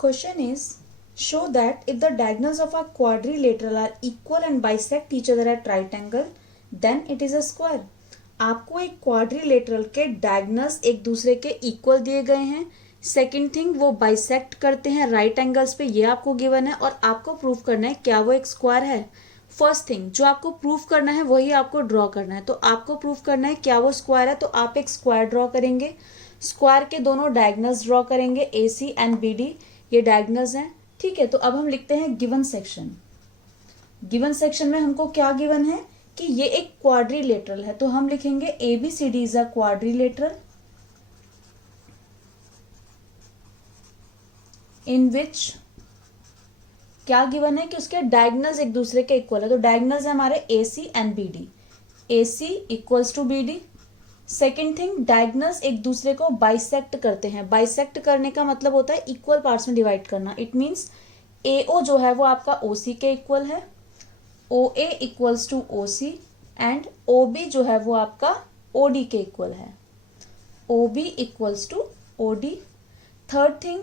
Question is, show that if the diagonals of a quadrilateral are equal and bisect each other at right angle, then it is a square. आपको एक quadrilateral के diagonals एक दूसरे के equal दिए गए हैं. सेकेंड थिंग, वो बाइसेक्ट करते हैं राइट एंगल्स पे, ये आपको गिवन है और आपको प्रूव करना है क्या वो एक स्क्वायर है. फर्स्ट थिंग जो आपको प्रूव करना है वही आपको ड्रॉ करना है. तो आपको प्रूव करना है क्या वो स्क्वायर है, तो आप एक स्क्वायर ड्रॉ करेंगे. स्क्वायर के दोनों डायगोनल्स ड्रॉ करेंगे, ए सी एंड बी डी, ये डायगोनल्स हैं. ठीक है, तो अब हम लिखते हैं गिवन सेक्शन. गिवन सेक्शन में हमको क्या गिवन है कि ये एक क्वाड्रिलेटरल है, तो हम लिखेंगे A B C D is a quadrilateral in which क्या गिवन है कि उसके डायगोनल्स एक दूसरे के इक्वल है. तो डायगोनल्स है हमारे A C and B D, A C equals to B D. Second thing, diagonals एक दूसरे को बाइसेक्ट करते हैं. बाइसेक्ट करने का मतलब होता है इक्वल पार्ट्स में डिवाइड करना. इट मीन्स ए ओ जो है वो आपका ओ सी के इक्वल है, O A equals to O C and O B जो है वो आपका ओ डी के इक्वल है, O B equals to O D. Third thing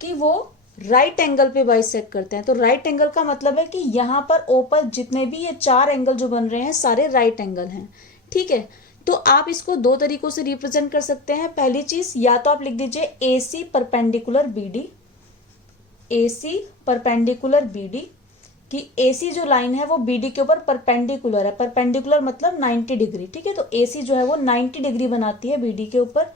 कि वो राइट एंगल पे बाइसेक्ट करते हैं. तो राइट एंगल का मतलब है कि यहाँ पर ओ पर जितने भी ये चार एंगल जो बन रहे हैं सारे राइट एंगल हैं. ठीक है, तो आप इसको दो तरीकों से रिप्रेजेंट कर सकते हैं. पहली चीज, या तो आप लिख दीजिए ए C perpendicular B D, A C perpendicular B D, कि ए सी जो लाइन है वो बी डी के ऊपर परपेंडिकुलर है. परपेंडिकुलर मतलब 90 डिग्री. ठीक है, तो ए सी जो है वो 90 डिग्री बनाती है बी डी के ऊपर.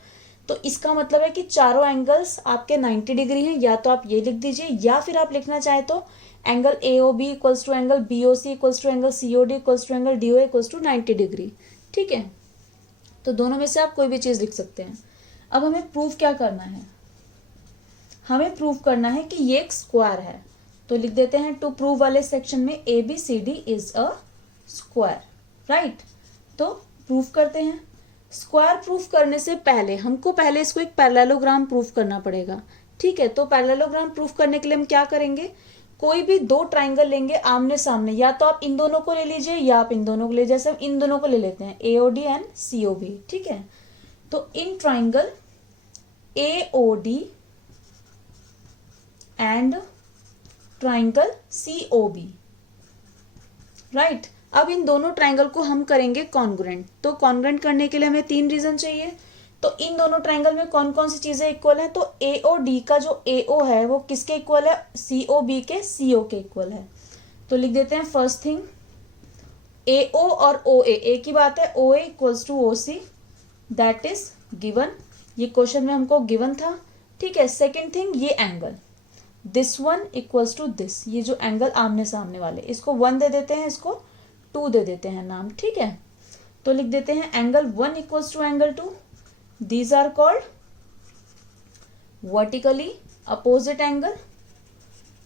तो इसका मतलब है कि चारों एंगल्स आपके 90 डिग्री हैं. या तो आप ये लिख दीजिए, या फिर आप लिखना चाहे तो angle A O B equals to angle B O C equals to angle C O D equals to angle D O equals to 90 degree. ठीक है, तो दोनों में से आप कोई भी चीज लिख सकते हैं. अब हमें प्रूफ क्या करना है, हमें प्रूफ करना है कि ये एक स्क्वायर है. तो लिख देते हैं टू प्रूव वाले सेक्शन में A B C D is a square. Right, तो प्रूफ करते हैं. स्क्वायर प्रूफ करने से पहले हमको पहले इसको एक पैरेललोग्राम प्रूफ करना पड़ेगा. ठीक है, तो पैरेललोग्राम प्रूफ करने के लिए हम क्या करेंगे, कोई भी दो ट्राइंगल लेंगे आमने सामने. या तो आप इन दोनों को ले लीजिए या आप इन दोनों को ले, जैसे हम इन दोनों को ले लेते हैं, A O D and C O B. ठीक है, तो in triangle A O D and triangle C O B. Right, अब इन दोनों ट्राइंगल को हम करेंगे कॉन्ग्रुएंट. तो कॉन्ग्रुएंट करने के लिए हमें तीन रीजन चाहिए. तो इन दोनों ट्राइंगल में कौन कौन सी चीजें इक्वल है, तो ए ओ डी का जो ए ओ है वो किसके इक्वल है, सी ओ बी के सी ओ के इक्वल है. तो लिख देते हैं फर्स्ट थिंग, ए ओ और ओ ए की बात है, O A equals to O C, that is given. ये क्वेश्चन में हमको गिवन था. ठीक है, सेकेंड थिंग, ये angle this one equals to this, ये जो एंगल आमने सामने वाले, इसको 1 दे देते हैं, इसको 2 दे देते हैं नाम. ठीक है, तो लिख देते हैं angle 1 equals to angle 2. These are called vertically opposite angle.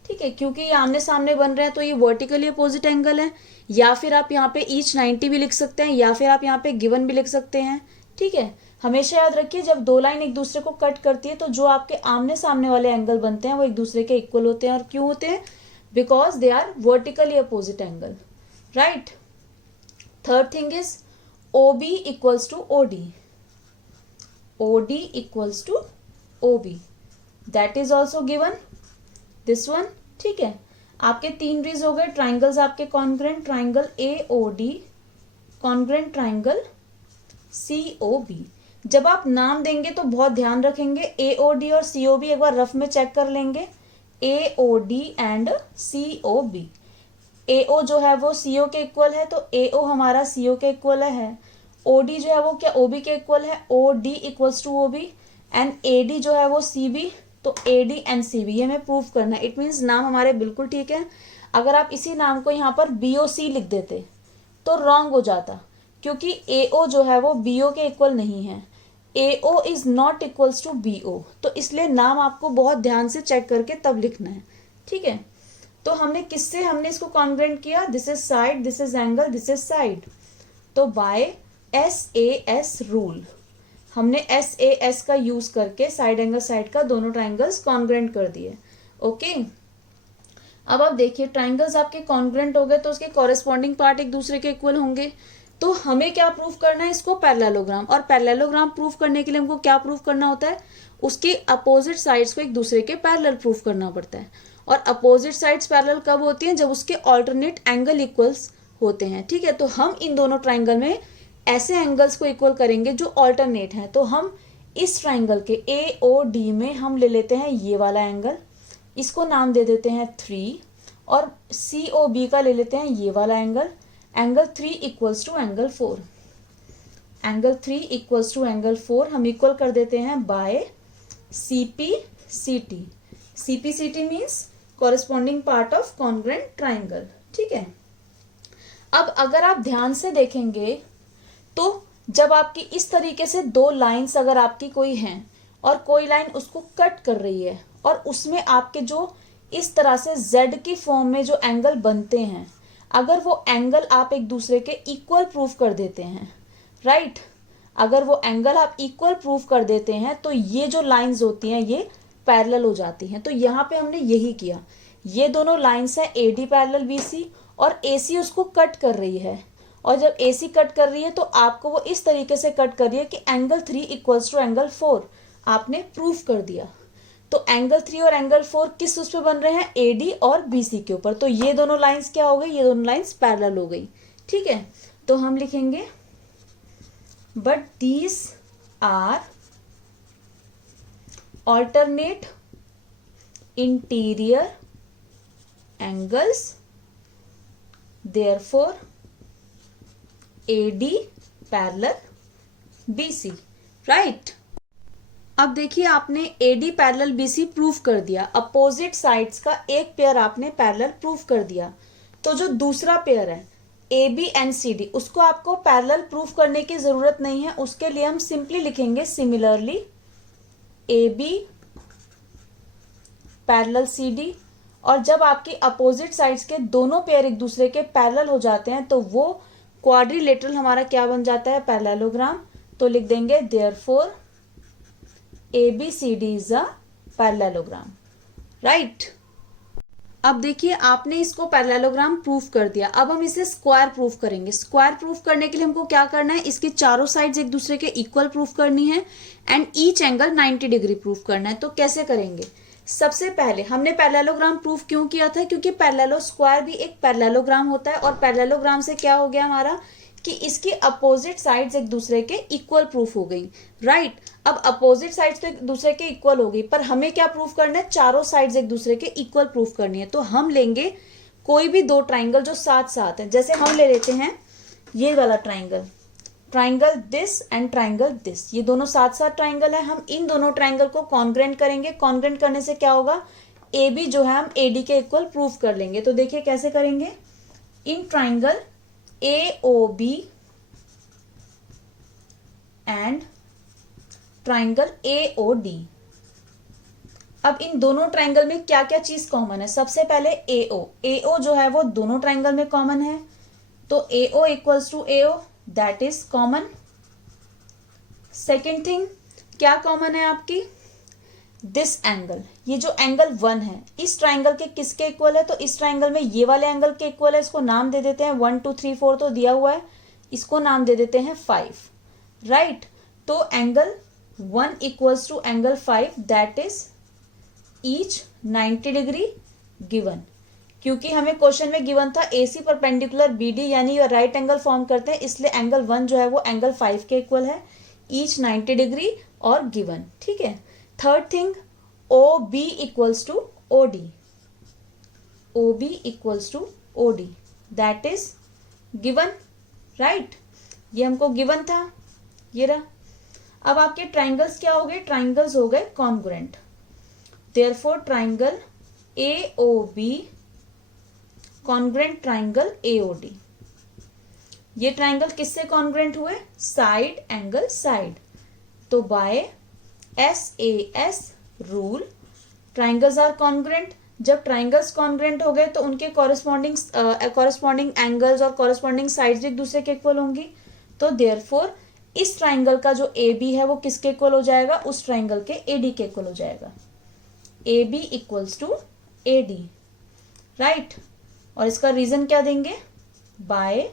ठीक है, क्योंकि ये आमने सामने बन रहे हैं तो ये वर्टिकली अपोजिट एंगल है. या फिर आप यहाँ पे ईच 90 भी लिख सकते हैं, या फिर आप यहाँ पे गिवन भी लिख सकते हैं. ठीक है, हमेशा याद रखिए जब दो लाइन एक दूसरे को कट करती है तो जो आपके आमने सामने वाले एंगल बनते हैं वो एक दूसरे के इक्वल होते हैं. और क्यों होते हैं, because they are vertically opposite angle. Right, third thing is O B equals to O D, OD equals to OB, that is also given, this one. ठीक है, आपके तीन रीज हो गए. ट्राइंगल्स आपके congruent, triangle AOD congruent triangle COB. जब आप नाम देंगे तो बहुत ध्यान रखेंगे, AOD और COB एक बार रफ में चेक कर लेंगे, AOD एंड COB. AO जो है वो CO के इक्वल है, तो AO हमारा CO के इक्वल है. OD जो है वो क्या OB के इक्वल है, OD equals to OB and AD जो है वो CB, तो AD एंड CB. ये हमें प्रूफ करना है. इट मीन्स नाम हमारे बिल्कुल ठीक है. अगर आप इसी नाम को यहाँ पर BOC लिख देते तो रॉन्ग हो जाता, क्योंकि AO जो है वो BO के इक्वल नहीं है. AO is not equals to BO, तो इसलिए नाम आपको बहुत ध्यान से चेक करके तब लिखना है. ठीक है, तो हमने इसको कॉन्ग्रुएंट किया, this is side, this is angle, this is side. तो बाय SAS रूल हमने SAS का यूज करके साइड एंगल साइड का दोनों ट्राइंगल्स कॉन्ग्रुएंट कर दिए. ओके, अब आप देखिए ट्राइंगल्स आपके कॉन्ग्रुएंट हो गए तो उसके कॉरेस्पॉन्डिंग पार्ट एक दूसरे के इक्वल होंगे. तो हमें क्या प्रूफ करना है, इसको पैरेललोग्राम. और पैरेललोग्राम प्रूफ करने के लिए हमको क्या प्रूफ करना होता है, उसके अपोजिट साइड्स को एक दूसरे के पैरेलल प्रूफ करना पड़ता है। और अपोजिट साइड्स पैरेलल कब होती हैं? जब उसके ऑल्टरनेट एंगल इक्वल्स होते हैं। ठीक है, तो हम इन दोनों ट्राइंगल में ऐसे एंगल्स को इक्वल करेंगे जो ऑल्टरनेट हैं। तो हम इस ट्राइंगल के AOD में हम ले लेते हैं ये वाला एंगल, इसको नाम दे देते हैं 3, और COB का ले लेते हैं ये वाला angle, angle 3 equals to angle 4। Angle 3 equals to angle 4 हम इक्वल कर देते हैं by CPCT। CPCT means corresponding part of congruent triangle. ठीक है, अब अगर आप ध्यान से देखेंगे तो जब आपकी इस तरीके से दो लाइंस अगर आपकी कोई हैं और कोई लाइन उसको कट कर रही है और उसमें आपके जो इस तरह से Z की फॉर्म में जो एंगल बनते हैं, अगर वो एंगल आप एक दूसरे के इक्वल प्रूफ कर देते हैं, राइट, अगर वो एंगल आप इक्वल प्रूफ कर देते हैं तो ये जो लाइंस होती हैं ये पैरेलल हो जाती हैं। तो यहाँ पे हमने यही किया, ये दोनों लाइंस है AD पैरेलल BC और AC उसको कट कर रही है, और जब AC कट कर रही है तो आपको वो इस तरीके से कट कर रही है कि एंगल 3 इक्वल्स टू एंगल 4 आपने प्रूफ कर दिया। तो एंगल 3 और एंगल 4 किस उस पे बन रहे हैं? AD और BC के ऊपर। तो ये दोनों लाइंस क्या हो गई? ये दोनों लाइंस पैरेलल हो गई। ठीक है, तो हम लिखेंगे but these are alternate interior angles, therefore AD parallel BC, right. अब देखिए आपने AD पैरेलल BC प्रूफ कर दिया, अपोजिट साइड्स का एक पेयर आपने पैरेलल प्रूफ कर दिया। तो जो दूसरा पेयर है AB एंड CD उसको आपको पैरेलल प्रूफ करने की जरूरत नहीं है, उसके लिए हम सिंपली लिखेंगे सिमिलरली AB पैरेलल CD। और जब आपकी अपोजिट साइड्स के दोनों पेयर एक दूसरे के पैरेलल हो जाते हैं तो वो क्वाड्रिलेटरल हमारा क्या बन जाता है? पैरेललोग्राम। तो लिख देंगे therefore ABCD is a parallelogram, right. अब देखिए आपने इसको पैरेललोग्राम प्रूफ कर दिया, अब हम इसे स्क्वायर प्रूफ करेंगे। स्क्वायर प्रूफ करने के लिए हमको क्या करना है? इसकी चारों साइड्स एक दूसरे के इक्वल प्रूफ करनी है and each angle 90 degree proof करना है। तो कैसे करेंगे? सबसे पहले हमने पैरेललोग्राम प्रूफ क्यों किया था? क्योंकि पैरेललो स्क्वायर भी एक पैरेललोग्राम होता है, और पैरेललोग्राम से क्या हो गया हमारा कि इसकी अपोजिट साइड्स एक दूसरे के इक्वल प्रूफ हो गई, राइट। अब अपोजिट साइड्स तो एक दूसरे के इक्वल हो गई, पर हमें क्या प्रूफ करना है? चारों साइड्स एक दूसरे के इक्वल प्रूफ करनी है। तो हम लेंगे कोई भी दो ट्राइंगल जो साथ साथ है, जैसे हम ले लेते हैं ये वाला triangle, triangle this and triangle this, ये दोनों साथ साथ ट्राइंगल है। हम इन दोनों ट्राइंगल को कॉन्ग्रुएंट करेंगे। कॉन्ग्रुएंट करने से क्या होगा? AB जो है हम AD के इक्वल प्रूफ कर लेंगे। तो देखिए कैसे करेंगे? In triangle AOB and triangle AOD। अब इन दोनों ट्राइंगल में क्या क्या चीज कॉमन है? सबसे पहले AO जो है वो दोनों ट्राइंगल में कॉमन है, तो AO equals to AO, that is common. Second thing क्या कॉमन है आपकी? दिस एंगल, ये जो एंगल 1 है इस ट्राइंगल के किसके इक्वल है? तो इस ट्राइंगल में ये वाले एंगल के इक्वल है। इसको नाम दे देते हैं 1 2 3 4 तो दिया हुआ है, इसको नाम दे देते हैं 5, राइट। तो angle 1 equals to angle 5, that is each 90 degree given. क्योंकि हमें क्वेश्चन में गिवन था AC परपेंडिकुलर BD यानी राइट एंगल फॉर्म करते हैं, इसलिए एंगल 1 जो है वो एंगल 5 के इक्वल है, ईच 90 डिग्री और गिवन। ठीक है, third thing OB equals to OD, OB equals to OD, that is given, right. ये हमको गिवन था, ये रहा। अब आपके ट्राइंगल्स क्या हो गए? ट्राइंगल्स हो गए congruent, therefore triangle AOB congruent triangle AOD। ये ट्राइंगल किससे कॉन्ग्रुएंट हुए? Side angle side. तो by SAS rule triangles are congruent. जब ट्राइंगल्स कॉन्ग्रुएंट हो गए तो उनके कॉरेस्पॉन्डिंग एंगल्स और कॉरेस्पॉन्डिंग साइड्स एक दूसरे के इक्वल होंगी। तो देयरफॉर इस ट्राइंगल का जो AB है वो किसके इक्वल हो जाएगा? उस ट्राइंगल के AD के इक्वल हो जाएगा। AB equals to AD, right. और इसका रीजन क्या देंगे? By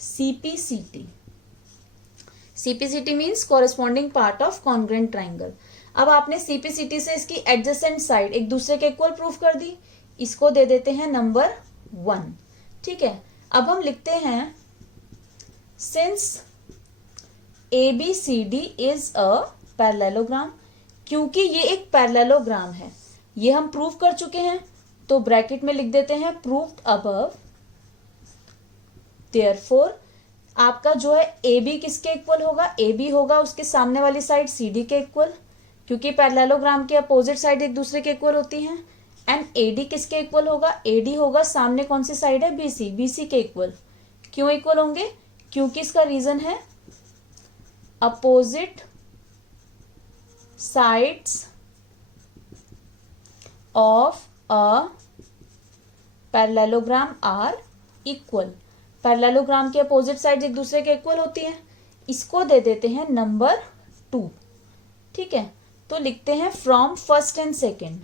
CPCT। CPCT means corresponding part of congruent triangle. अब आपने सीपीसीटी से इसकी एडजेसेंट साइड एक दूसरे के इक्वल प्रूफ कर दी, इसको दे देते हैं नंबर 1। ठीक है, अब हम लिखते हैं since ABCD is a parallelogram, क्योंकि ये एक पैरेललोग्राम है, ये हम प्रूव कर चुके हैं, तो ब्रैकेट में लिख देते हैं प्रूव्ड अबव। देयरफॉर आपका जो है AB किसके इक्वल होगा, AB होगा उसके सामने वाली साइड CD के इक्वल, क्योंकि पैरेललोग्राम के अपोजिट साइड एक दूसरे के इक्वल होती हैं। एंड AD किसके इक्वल होगा, AD होगा सामने कौन सी साइड है, BC, BC के इक्वल। क्यों इक्वल होंगे, क्योंकि इसका रीजन है opposite sides of a parallelogram are equal. Parallelogram के अपोजिट साइड एक दूसरे के इक्वल होती हैं, इसको दे देते हैं नंबर 2। ठीक है, तो लिखते हैं from first and second,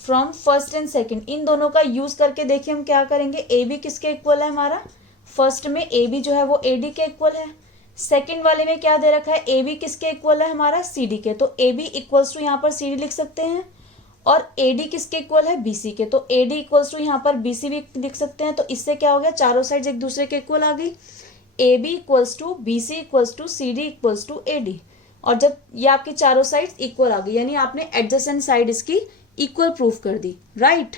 from first and second in दोनों का यूज करके देखिए हम क्या करेंगे। AB किसके इक्वल है हमारा, फर्स्ट में AB जो है वो AD के इक्वल है, सेकेंड वाले में क्या दे रखा है, AB किसके इक्वल है हमारा, CD के, तो AB इक्वल्स टू यहाँ पर CD लिख सकते हैं। और AD किसके इक्वल है, BC के, तो AD इक्वल्स टू यहाँ पर BC भी लिख सकते हैं। तो इससे क्या हो गया, चारों साइड्स एक दूसरे के इक्वल आ गई। AB equals to BC equals to CD equals to AD, और जब ये आपकी चारों साइड्स इक्वल आ गई, यानी आपने एडजेसेंट साइड इसकी इक्वल प्रूफ कर दी, राइट।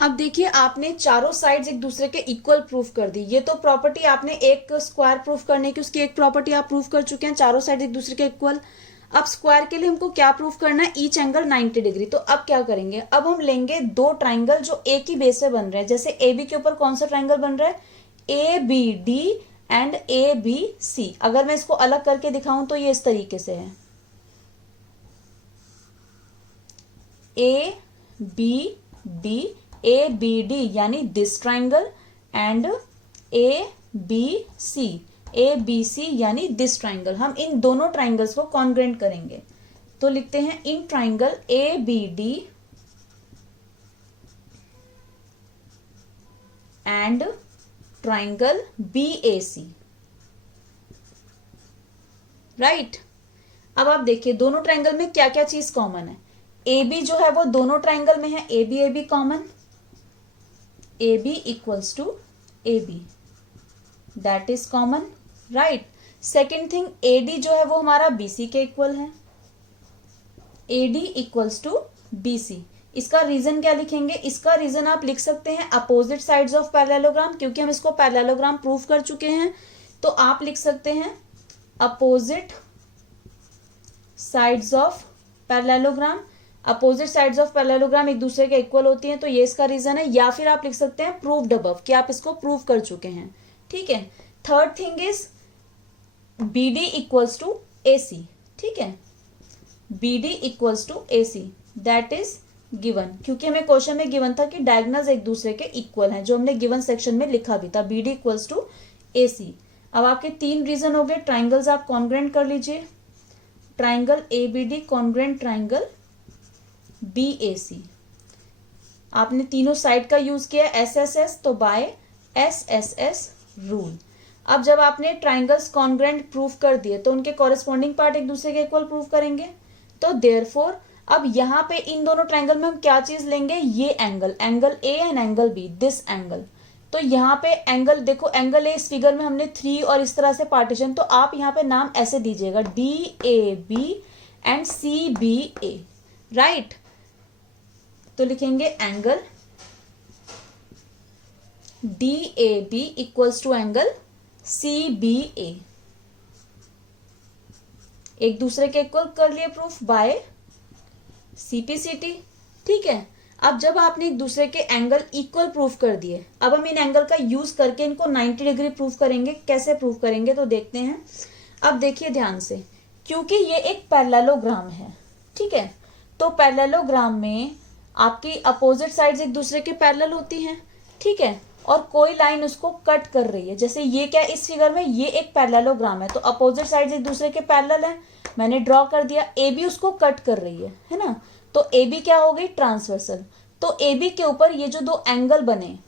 अब देखिए आपने चारों साइड्स एक दूसरे के इक्वल प्रूफ कर दी। ये तो प्रॉपर्टी आपने एक स्क्वायर प्रूफ करने की, उसकी एक प्रॉपर्टी आप प्रूफ कर चुके हैं, चारों साइड एक दूसरे के इक्वल। अब स्क्वायर के लिए हमको क्या प्रूफ करना है, ईच एंगल 90 डिग्री। तो अब क्या करेंगे, अब हम लेंगे दो ट्राइंगल जो एक ही बेस से बन रहे हैं। जैसे AB के ऊपर कौन सा ट्राइंगल बन रहा है, ABD एंड ABC। अगर मैं इसको अलग करके दिखाऊं तो ये इस तरीके से है, ABD ABD यानी दिस ट्राइंगल, एंड ABC यानी दिस ट्राइंगल। हम इन दोनों ट्राइंगल्स को कॉन्ग्रुएंट करेंगे, तो लिखते हैं in triangle ABD and triangle BAC, right. अब आप देखिए दोनों ट्राइंगल में क्या क्या चीज कॉमन है। AB जो है वो दोनों ट्राइंगल में है, AB common, AB equals to AB, that is common, right. Second thing, AD जो है वो हमारा BC के इक्वल है, AD इक्वल्स टू BC। इसका रीजन क्या लिखेंगे, इसका रीजन आप लिख सकते हैं अपोजिट साइड्स ऑफ पैरेललोग्राम, क्योंकि हम इसको पैरेललोग्राम प्रूव कर चुके हैं। तो आप लिख सकते हैं opposite sides of parallelogram. Opposite sides of parallelogram एक दूसरे के इक्वल होती हैं, तो ये इसका रीजन है। या फिर आप लिख सकते हैं प्रूव्ड अबव, कि आप इसको प्रूव कर चुके हैं, ठीक है। Third thing is BD equals to AC, ठीक है, BD equals to AC, that is given, क्योंकि हमें क्वेश्चन में गिवन था कि डायगोनल्स एक दूसरे के इक्वल हैं, जो हमने गिवन सेक्शन में लिखा भी था, BD इक्वल्स टू AC। अब आपके तीन रीजन हो गए। ट्राइंगल्स आप कॉन्ग्रुएंट कर लीजिए, triangle ABD congruent triangle BAC। आपने तीनों साइड का यूज किया SSS, तो बाय SSS रूल। अब जब आपने ट्राइंगल्स कॉन्ग्रुएंट प्रूफ कर दिए, तो उनके कॉरेस्पॉन्डिंग पार्ट एक दूसरे के इक्वल प्रूफ करेंगे। तो देयरफॉर अब यहाँ पे इन दोनों ट्राइंगल में हम क्या चीज लेंगे, ये angle, angle A and angle B, this angle. तो यहाँ पे एंगल देखो, एंगल A इस फिगर में हमने 3 और इस तरह से पार्टीशन, तो आप यहाँ पे नाम ऐसे दीजिएगा DAB एंड CBA, राइट। तो लिखेंगे angle DAB equals to angle CBA, एक दूसरे के इक्वल कर लिए प्रूफ बाय CPCT, ठीक है। अब जब आपने एक दूसरे के एंगल इक्वल प्रूफ कर दिए, अब हम इन एंगल का यूज करके इनको 90 डिग्री प्रूफ करेंगे। कैसे प्रूफ करेंगे तो देखते हैं। अब देखिए ध्यान से, क्योंकि ये एक पैरेललोग्राम है, ठीक है, तो पैरेललोग्राम में आपकी अपोजिट साइड्स एक दूसरे के पैरेलल होती हैं, ठीक है, और कोई लाइन उसको कट कर रही है। जैसे ये क्या, इस फिगर में ये एक पैरेललोग्राम है, तो अपोजिट साइड्स एक दूसरे के पैरेलल है, मैंने ड्रॉ कर दिया। AB उसको कट कर रही है ना, तो AB क्या हो गई, ट्रांसवर्सल। तो AB के ऊपर ये जो दो एंगल बने,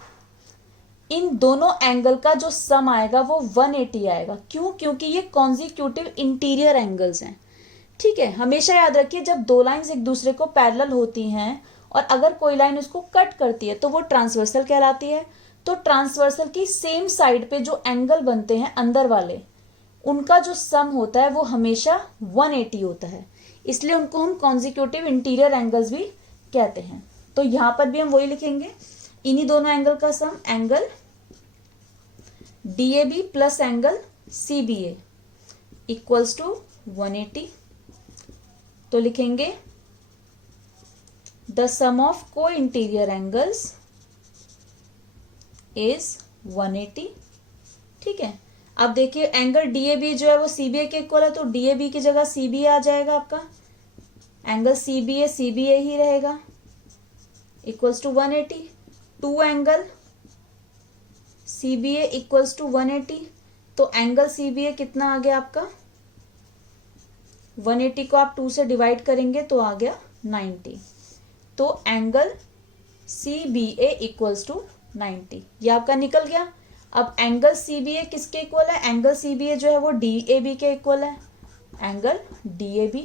इन दोनों एंगल का जो सम आएगा वो 180 आएगा। क्यों, क्योंकि ये कॉन्जिक्यूटिव इंटीरियर एंगल्स हैं, ठीक है, हमेशा याद रखिए जब दो लाइंस एक दूसरे को पैरेलल होती हैं और अगर कोई लाइन उसको कट करती है तो वो ट्रांसवर्सल कहलाती है। तो ट्रांसवर्सल की सेम साइड पे जो एंगल बनते हैं अंदर वाले, उनका जो सम होता है वो हमेशा 180 होता है, इसलिए उनको हम कॉन्जिक्यूटिव इंटीरियर एंगल्स भी कहते हैं। तो यहां पर भी हम वही लिखेंगे, इन्हीं दोनों एंगल का sum, angle DAB plus angle CBA equals to 180। तो लिखेंगे the sum of co-interior angles is 180। ठीक है, अब देखिए एंगल DAB जो है वो CBA के इक्वल है, तो DAB की जगह CBA आ जाएगा आपका, एंगल CBA ही रहेगा, equals to 180। Two angle CBA equals to 180, तो एंगल CBA कितना आ गया आपका, 180 को आप 2 से डिवाइड करेंगे तो आ गया 90। तो एंगल CBA इक्वल्स टू 90, ये आपका निकल गया। अब एंगल CBA किसके इक्वल है, एंगल CBA जो है वो DAB के इक्वल है, angle DAB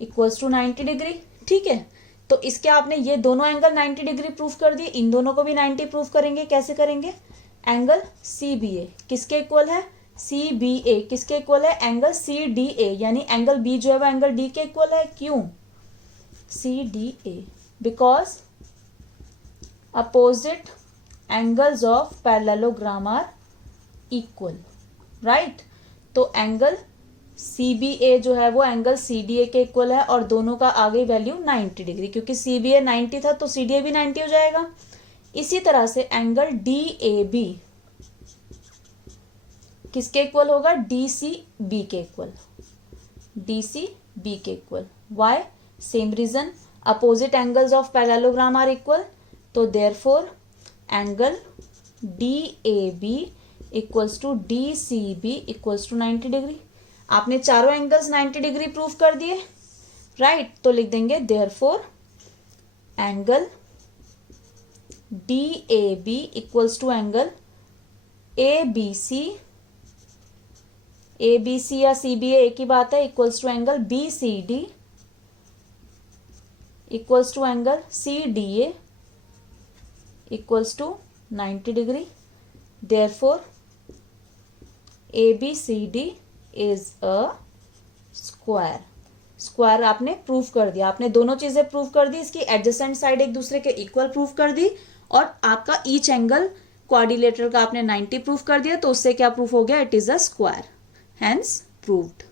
equals to 90 degree. ठीक है, तो इसके आपने ये दोनों एंगल 90 डिग्री प्रूफ कर दिए, इन दोनों को भी 90 प्रूफ करेंगे। कैसे करेंगे, एंगल CBA किसके इक्वल है, CBA किसके इक्वल है, एंगल CDA, यानी एंगल B जो है वो एंगल D के इक्वल है। क्यों, CDA because opposite angles of parallelogram are equal, right. तो एंगल CBA जो है वो एंगल CDA के इक्वल है और दोनों का आ गई वैल्यू 90 डिग्री, क्योंकि CBA 90 था तो CDA भी 90 हो जाएगा। इसी तरह से एंगल DAB किसके इक्वल होगा, DCB के इक्वल, DCB के equal. Why, same reason, opposite angles of parallelogram are equal, तो therefore angle DAB equals to DCB equals to 90 degree. आपने चारों एंगल्स 90 डिग्री प्रूफ कर दिए, राइट। तो लिख देंगे therefore angle DAB equals to angle ABC या CBA एक ही बात है, equals to angle BCD equals to angle CDA equals to 90 degree. Therefore ABCD is a square. Square आपने प्रूफ कर दिया, आपने दोनों चीजें प्रूफ कर दी, इसकी एडजेसेंट साइड एक दूसरे के इक्वल प्रूफ कर दी, और आपका ईच एंगल क्वाड्रिलेटरल का आपने 90 प्रूफ कर दिया, तो उससे क्या प्रूफ हो गया, it is a square, hence proved.